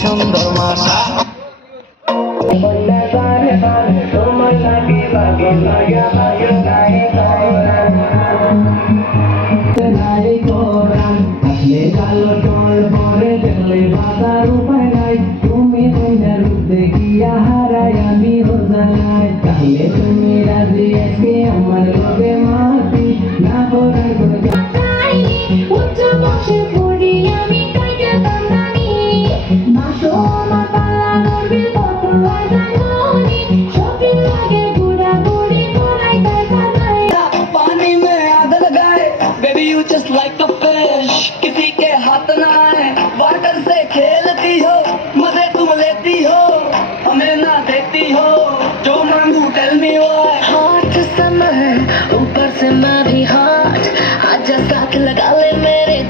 সুন্দর মাসা তোমার লাগে লাগে লাগা লাগে লাগে লাগে কোরান আসলে জালো তোর পরে দেখলে বাজার উপায় নাই তুমি দুনিয়ার রূপ দেখিয়া হারাই আমি রোজা নাই তাহলে তুমি you just like a fish. किसी के हाथ ना आए वाटर से खेलती हो, मज़े तुम लेती हो, हमें ना देती हो, जो मांगू tell me why. Hot summer ऊपर से मैं भी हाथ, आजा साथ लगा ले।